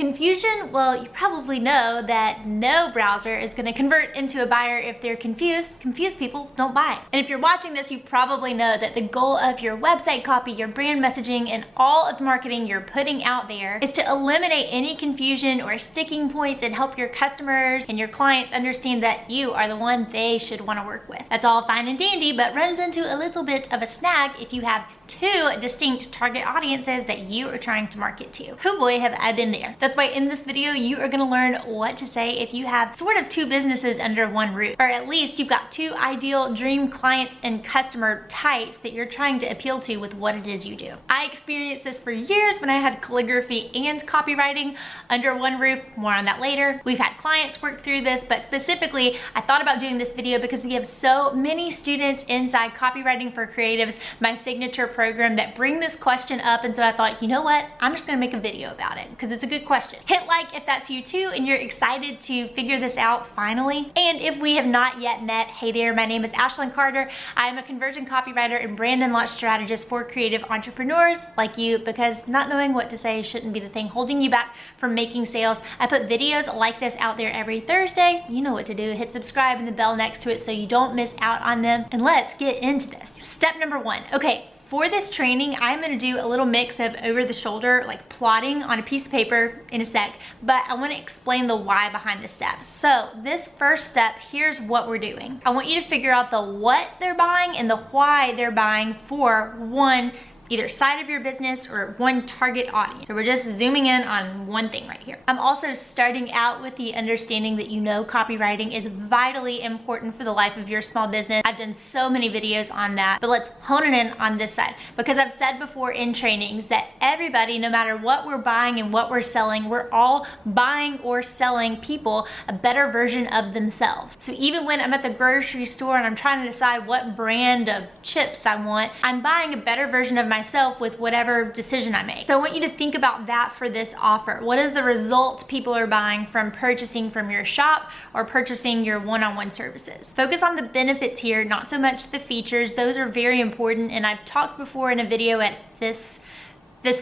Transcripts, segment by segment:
Confusion, well, you probably know that no browser is going to convert into a buyer if they're confused. Confused people don't buy. And if you're watching this, you probably know that the goal of your website copy, your brand messaging, and all of the marketing you're putting out there is to eliminate any confusion or sticking points and help your customers and your clients understand that you are the one they should want to work with. That's all fine and dandy, but runs into a little bit of a snag if you have two distinct target audiences that you are trying to market to. Oh boy, have I been there. That's why in this video, you are gonna learn what to say if you have sort of two businesses under one roof, or at least you've got two ideal dream clients and customer types that you're trying to appeal to with what it is you do. I experienced this for years when I had calligraphy and copywriting under one roof. More on that later. We've had clients work through this, but specifically, I thought about doing this video because we have so many students inside Copywriting for Creatives, my signature program, that bring this question up, and so I thought, you know what, I'm just gonna make a video about it because it's a good question. Hit like if that's you too and you're excited to figure this out finally. And if we have not yet met, hey there, my name is Ashlyn Carter. I'm a conversion copywriter and brand and launch strategist for creative entrepreneurs like you, because not knowing what to say shouldn't be the thing holding you back from making sales. I put videos like this out there every Thursday. You know what to do. Hit subscribe and the bell next to it so you don't miss out on them. And let's get into this. Step number one. Okay. For this training, I'm gonna do a little mix of over the shoulder, like plotting on a piece of paper in a sec, but I wanna explain the why behind the steps. So this first step, here's what we're doing. I want you to figure out the what they're buying and the why they're buying for one either side of your business or one target audience. So we're just zooming in on one thing right here. I'm also starting out with the understanding that you know copywriting is vitally important for the life of your small business. I've done so many videos on that, but let's hone it in on this side, because I've said before in trainings that everybody, no matter what we're buying and what we're selling, we're all buying or selling people a better version of themselves. So even when I'm at the grocery store and I'm trying to decide what brand of chips I want, I'm buying a better version of myself with whatever decision I make. So I want you to think about that for this offer. What is the result people are buying from purchasing from your shop or purchasing your one-on-one services? Focus on the benefits here, not so much the features. Those are very important, and I've talked before in a video at this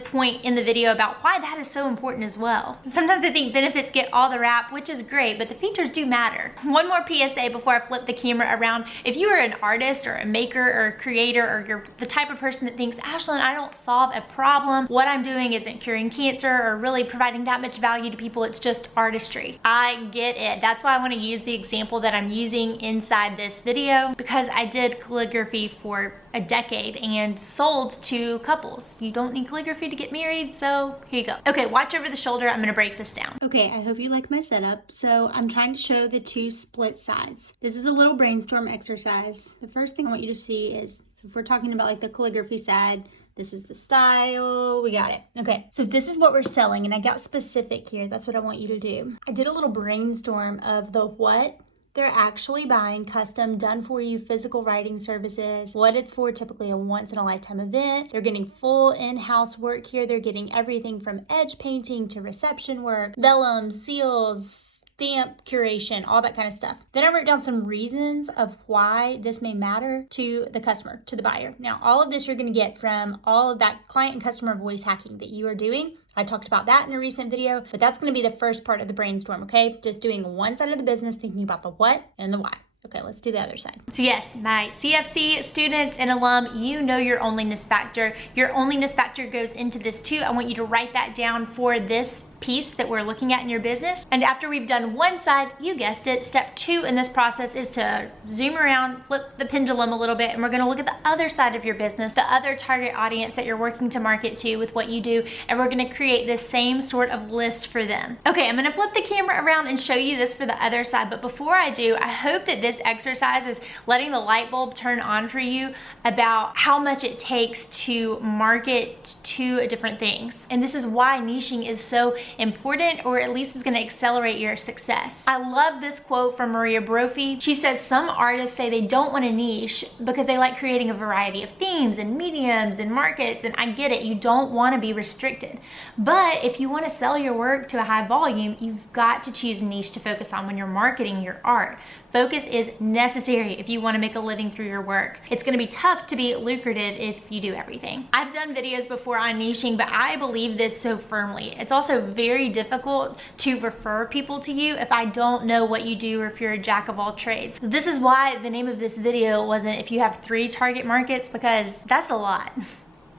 point in the video about why that is so important as well. Sometimes I think benefits get all the rap, which is great, but the features do matter. One more PSA before I flip the camera around. If you are an artist or a maker or a creator, or you're the type of person that thinks, Ashlyn, I don't solve a problem, what I'm doing isn't curing cancer or really providing that much value to people, it's just artistry. I get it. That's why I want to use the example that I'm using inside this video, because I did calligraphy for a decade and sold to couples. You don't need calligraphy to get married, so here you go. Okay, watch over the shoulder. I'm gonna break this down. Okay, I hope you like my setup. So I'm trying to show the two split sides. This is a little brainstorm exercise. The first thing I want you to see is, if we're talking about like the calligraphy side, this is the style, we got it. Okay, so this is what we're selling, and I got specific here. That's what I want you to do. I did a little brainstorm of the what they're actually buying, custom, done for you physical writing services, what it's for, typically a once in a lifetime event. They're getting full in-house work here. They're getting everything from edge painting to reception work, vellum, seals, stamp curation, all that kind of stuff. Then I wrote down some reasons of why this may matter to the customer, to the buyer. Now, all of this you're going to get from all of that client and customer voice hacking that you are doing. I talked about that in a recent video, but that's going to be the first part of the brainstorm, okay? Just doing one side of the business, thinking about the what and the why. Okay, let's do the other side. So yes, my CFC students and alum, you know your onlyness factor. Your onlyness factor goes into this too. I want you to write that down for this piece that we're looking at in your business. And after we've done one side, you guessed it, step 2 in this process is to zoom around, flip the pendulum a little bit, and we're gonna look at the other side of your business, the other target audience that you're working to market to with what you do, and we're gonna create this same sort of list for them. Okay, I'm gonna flip the camera around and show you this for the other side, but before I do, I hope that this exercise is letting the light bulb turn on for you about how much it takes to market to different things. And this is why niching is so important, or at least is going to accelerate your success. I love this quote from Maria Brophy. She says, some artists say they don't want to niche because they like creating a variety of themes and mediums and markets, and I get it, you don't want to be restricted. But if you want to sell your work to a high volume, you've got to choose a niche to focus on when you're marketing your art. Focus is necessary if you want to make a living through your work. It's going to be tough to be lucrative if you do everything. I've done videos before on niching, but I believe this so firmly. It's also very difficult to refer people to you if I don't know what you do or if you're a jack of all trades. This is why the name of this video wasn't if you have 3 target markets, because that's a lot.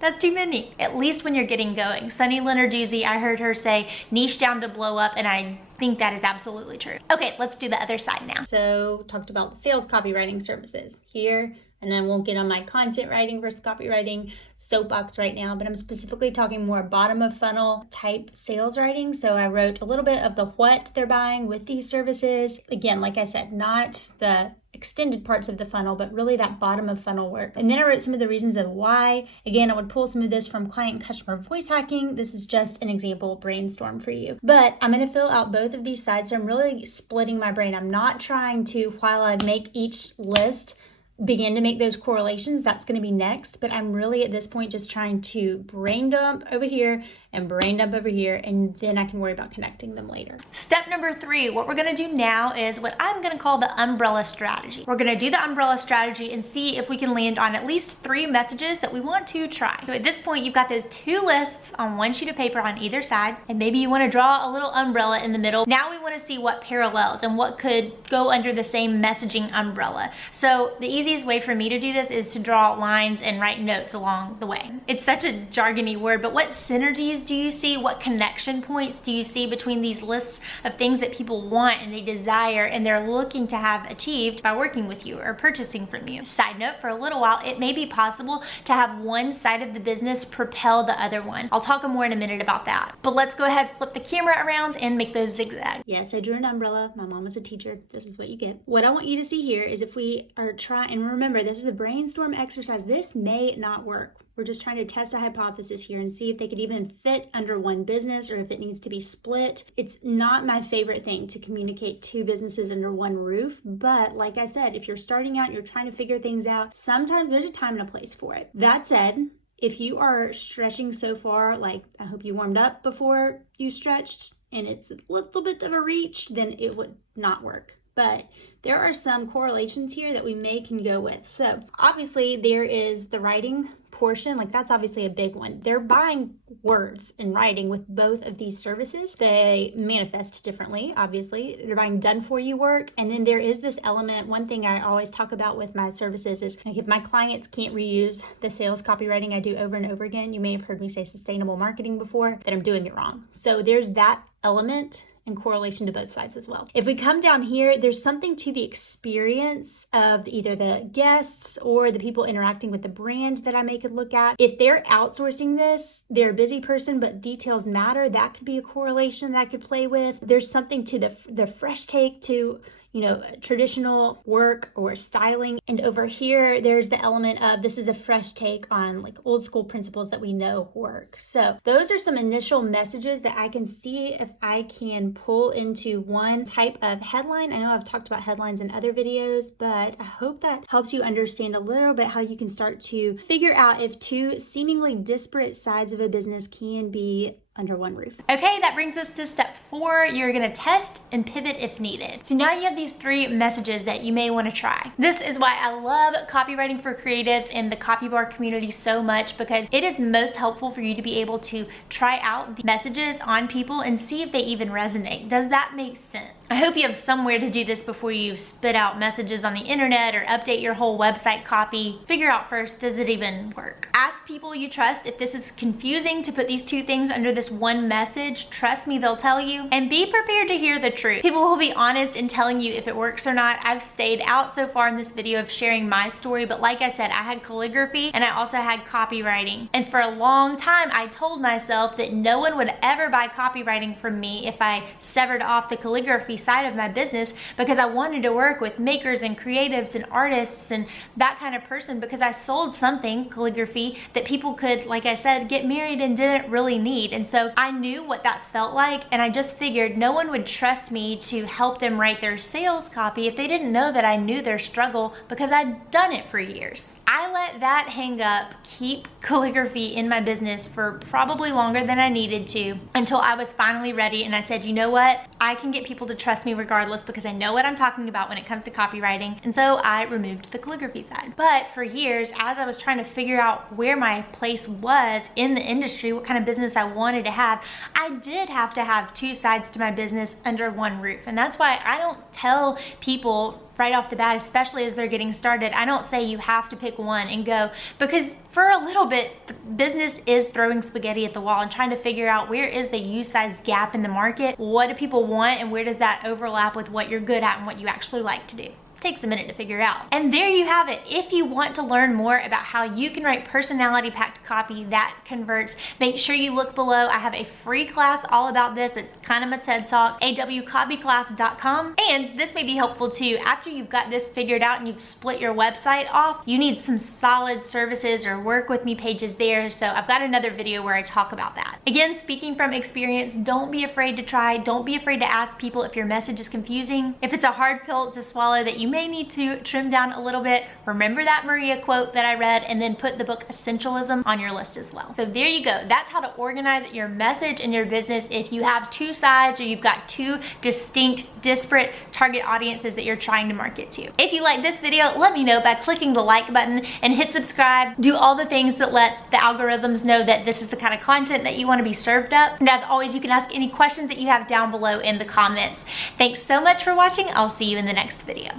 That's too many, at least when you're getting going. Sunny Lenarduzzi, I heard her say, niche down to blow up, and I think that is absolutely true. Okay, let's do the other side now. So talked about sales copywriting services here, and I won't get on my content writing versus copywriting soapbox right now, but I'm specifically talking more bottom of funnel type sales writing. So I wrote a little bit of the what they're buying with these services. Again, like I said, not the extended parts of the funnel, but really that bottom of funnel work. And then I wrote some of the reasons of why. Again, I would pull some of this from client and customer voice hacking. This is just an example brainstorm for you. But I'm going to fill out both of these sides. So I'm really splitting my brain. I'm not trying to, while I make each list, begin to make those correlations. That's going to be next. But I'm really at this point just trying to brain dump over here and brain dump over here, and then I can worry about connecting them later. Step number 3, what we're gonna do now is what I'm gonna call the umbrella strategy. We're gonna do the umbrella strategy and see if we can land on at least 3 messages that we want to try. So at this point, you've got those 2 lists on 1 sheet of paper on either side, and maybe you wanna draw a little umbrella in the middle. Now we wanna see what parallels and what could go under the same messaging umbrella. So the easiest way for me to do this is to draw lines and write notes along the way. It's such a jargony word, but what synergies do you see? What connection points do you see between these lists of things that people want and they desire and they're looking to have achieved by working with you or purchasing from you? Side note, for a little while, it may be possible to have one side of the business propel the other one. I'll talk more in a minute about that. But let's go ahead, flip the camera around and make those zigzags. Yes, I drew an umbrella. My mom was a teacher. This is what you get. What I want you to see here is if we are trying, and remember, this is a brainstorm exercise. This may not work. We're just trying to test a hypothesis here and see if they could even fit under one business or if it needs to be split. It's not my favorite thing to communicate 2 businesses under one roof, but like I said, if you're starting out and you're trying to figure things out, sometimes there's a time and a place for it. That said, if you are stretching so far, like I hope you warmed up before you stretched and it's a little bit of a reach, then it would not work. But there are some correlations here that we can go with. So obviously there is the writing portion, like that's obviously a big one. They're buying words and writing with both of these services. They manifest differently, obviously. They're buying done for you work. And then there is this element, one thing I always talk about with my services is like if my clients can't reuse the sales copywriting I do over and over again, you may have heard me say sustainable marketing before, that I'm doing it wrong. So there's that element in correlation to both sides as well. If we come down here, there's something to the experience of either the guests or the people interacting with the brand that I could look at. If they're outsourcing this, they're a busy person, but details matter. That could be a correlation that I could play with. There's something to the fresh take to, you know, traditional work or styling. And over here, there's the element of this is a fresh take on like old school principles that we know work. So those are some initial messages that I can see if I can pull into one type of headline. I know I've talked about headlines in other videos, but I hope that helps you understand a little bit how you can start to figure out if 2 seemingly disparate sides of a business can be under one roof. Okay, that brings us to step 4. You're gonna test and pivot if needed. So now you have these 3 messages that you may wanna try. This is why I love copywriting for creatives and the copybar community so much, because it is most helpful for you to be able to try out the messages on people and see if they even resonate. Does that make sense? I hope you have somewhere to do this before you spit out messages on the internet or update your whole website copy. Figure out first, does it even work? Ask people you trust if this is confusing to put these 2 things under this one message. Trust me, they'll tell you. And be prepared to hear the truth. People will be honest in telling you if it works or not. I've stayed out so far in this video of sharing my story, but like I said, I had calligraphy and I also had copywriting. And for a long time, I told myself that no one would ever buy copywriting from me if I severed off the calligraphy side of my business, because I wanted to work with makers and creatives and artists and that kind of person, because I sold something, calligraphy, that people could, like I said, get married and didn't really need. And so I knew what that felt like, and I just figured no one would trust me to help them write their sales copy if they didn't know that I knew their struggle, because I'd done it for years. I let that hang up keep calligraphy in my business for probably longer than I needed to, until I was finally ready and I said, you know what? I can get people to trust me regardless because I know what I'm talking about when it comes to copywriting. And so I removed the calligraphy side. But for years, as I was trying to figure out where my place was in the industry, what kind of business I wanted to have, I did have to have two sides to my business under one roof. And that's why I don't tell people right off the bat, especially as they're getting started, I don't say you have to pick one and go, because for a little bit, the business is throwing spaghetti at the wall and trying to figure out where is the U-size gap in the market, what do people want, and where does that overlap with what you're good at and what you actually like to do. Takes a minute to figure out. And there you have it. If you want to learn more about how you can write personality-packed copy that converts, make sure you look below. I have a free class all about this. It's kind of my TED Talk, awcopyclass.com. And this may be helpful too. After you've got this figured out and you've split your website off, you need some solid services or work with me pages there. So I've got another video where I talk about that. Again, speaking from experience, don't be afraid to try. Don't be afraid to ask people if your message is confusing. If it's a hard pill to swallow that you may need to trim down a little bit, remember that Maria quote that I read, and then put the book Essentialism on your list as well. So there you go. That's how to organize your message in your business if you have two sides or you've got two distinct, disparate target audiences that you're trying to market to. If you like this video, let me know by clicking the like button and hit subscribe. Do all the things that let the algorithms know that this is the kind of content that you want to be served up. And as always, you can ask any questions that you have down below in the comments. Thanks so much for watching. I'll see you in the next video.